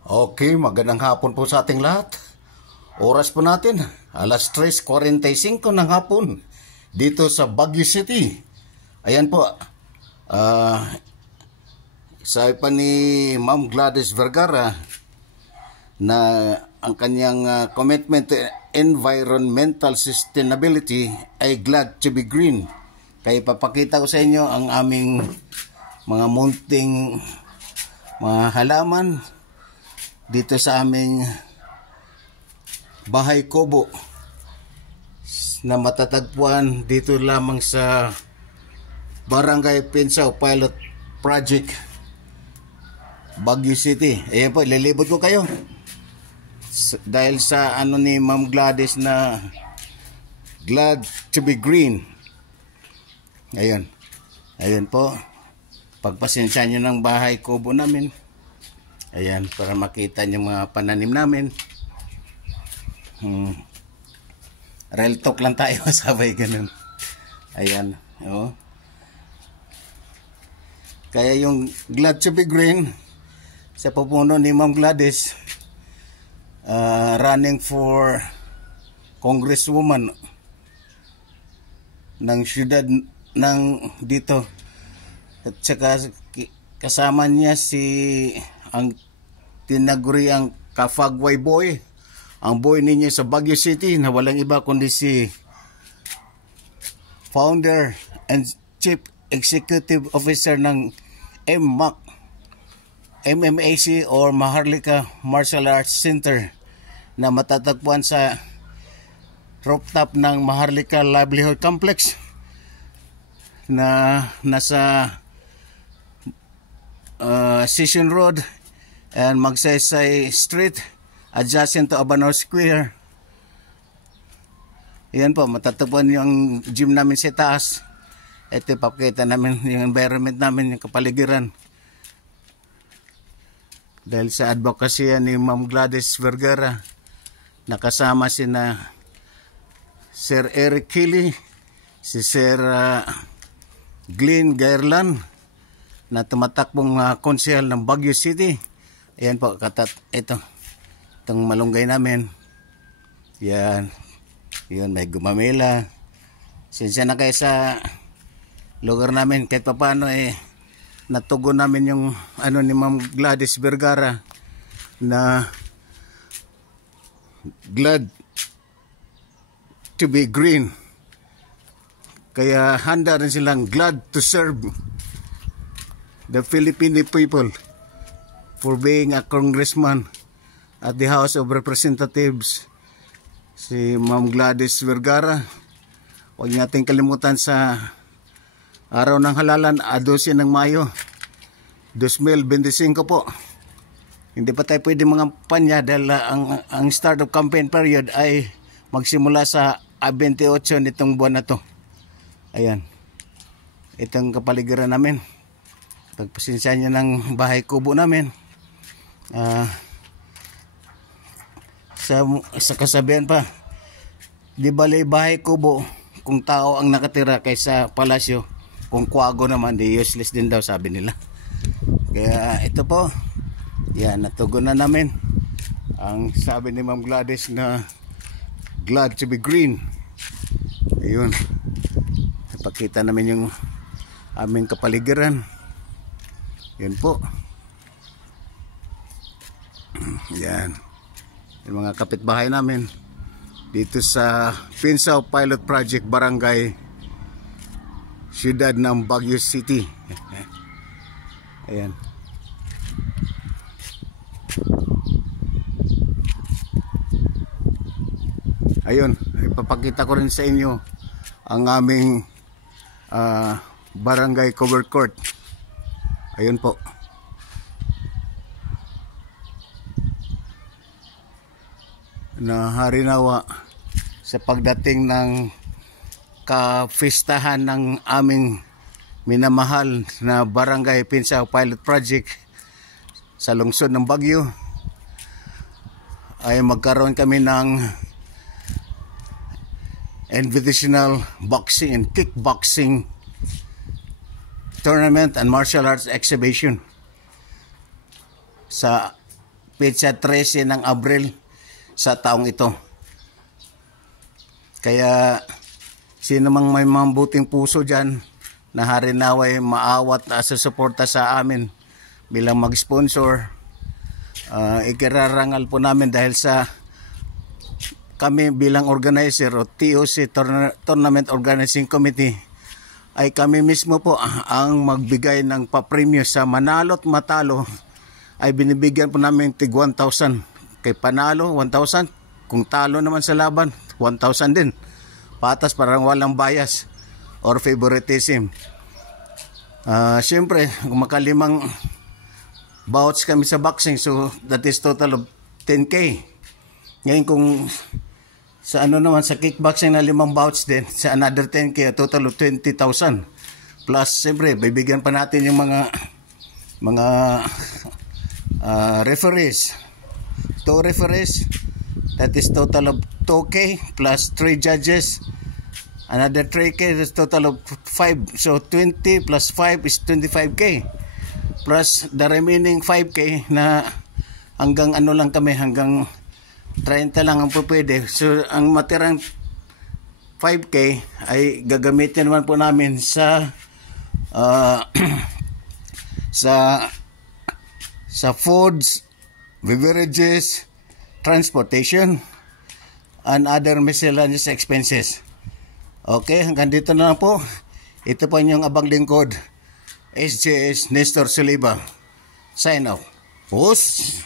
Okay, magandang hapon po sa ating lahat. Oras po natin, alas 3:45 ng hapon dito sa Baguio City. Ayan po, sabi pa ni Ma'am Gladys Vergara na ang kanyang commitment to environmental sustainability ay glad to be green. Kaya papakita ko sa inyo ang aming mga munting mga halaman dito sa aming bahay kubo na matatagpuan dito lamang sa Barangay Pinsao Pilot Project, Baguio City. Ayan po, lilibot ko kayo dahil sa ano ni Ma'am Gladys na glad to be green. Ayun, ayun po, pagpasensya nyo ng bahay kubo namin. Ayan, para makita nyo mga pananim namin. Real talk lang tayo, sabay ganun. Ayan, oh. Kaya yung glad to be green sa pupuno ni Ma'am Gladys, running for congresswoman ng siyudad ng dito, at saka kasama niya si ang tinaguriang Kafagway Boy, ang boy ninyo sa Baguio City na walang iba kundi si founder and chief executive officer ng MMAC or Maharlika Martial Arts Center na matatagpuan sa rooftop ng Maharlika Livelihood Complex na nasa Session Road and Magsaysay Street, adjacent to Abanor Square. Yan po, matatagpuan yung gym namin sa taas. Ito, papakita namin yung environment namin, yung kapaligiran. Dahil sa advocacy ni Ma'am Gladys Vergara, nakasama sina Sir Eric Kili, si Sir Glenn Gairlan, na tumatakbong konsehal ng Baguio City. Ayan po, itong malunggay namin. Yan, yun, may gumamela. Sinsya na kayo sa lugar namin, kahit pa paano natugon namin yung ano ni Ma'am Gladys Vergara na glad to be green. Kaya handa rin silang glad to serve the Filipino people for being a congressman at the House of Representatives. Si Ma'am Gladys Vergara, huwag natin kalimutan sa araw ng halalan, 12 ng Mayo 2025 po. Hindi pa tayo pwede mga panya dahil ang start of campaign period ay magsimula sa 28 nitong buwan na to. Ayan, itong kapaligiran namin. Pagpasensya nyo ng bahay kubo namin. Sa kasabihan pa, di bali bahay kubo kung tao ang nakatira kaysa palasyo. Kung kwago naman, di useless din daw, sabi nila. Kaya ito po, yan, natugon na namin ang sabi ni Ma'am Gladys na glad to be green. Ayun, ipakita namin yung aming kapaligiran. Yan po. Yan, yung mga kapitbahay namin dito sa Pinsao Pilot Project, Barangay Siyudad ng Baguio City. Ayan. Ayun, ipapakita ko rin sa inyo ang aming barangay cover court. Ayun po. Na harinawa sa pagdating ng kapistahan ng aming minamahal na Barangay Pinsao Pilot Project sa lungsod ng Baguio, ay magkaroon kami ng invitational boxing and kickboxing tournament and martial arts exhibition sa petsa 13 ng Abril sa taong ito. Kaya sino mang may mabuting puso dyan na harinaway maawat na susuporta sa amin bilang mag-sponsor, ikirarangal po namin dahil sa kami bilang organizer o TOC, Tournament Organizing Committee, ay kami mismo po ang magbigay ng papremyo sa manalo't matalo. Ay binibigyan po namin tig 1,000. Kay panalo 1,000, kung talo naman sa laban 1,000 din. Patas, parang walang bias or favoritism. Siyempre kung makalimang bouts kami sa boxing, so that is total of 10K. Ngayon kung sa naman sa kickboxing na 5 bouts din, sa another 10K, total of 20,000. Plus siyempre bibigyan pa natin yung mga referees. 2 referees, that is total of 2K plus 3 judges, another 3K, that's total of 5. So 20 plus 5 is 25K. Plus the remaining 5K na hanggang lang kami, hanggang 30 lang ang pwede. So ang matirang 5K ay gagamitin naman po namin sa sa foods, beverages, transportation, and other miscellaneous expenses. Okay, hanggang dito na lang po. Ito po inyong abang lingkod, SJS Nestor Soliva. Sign off. Post.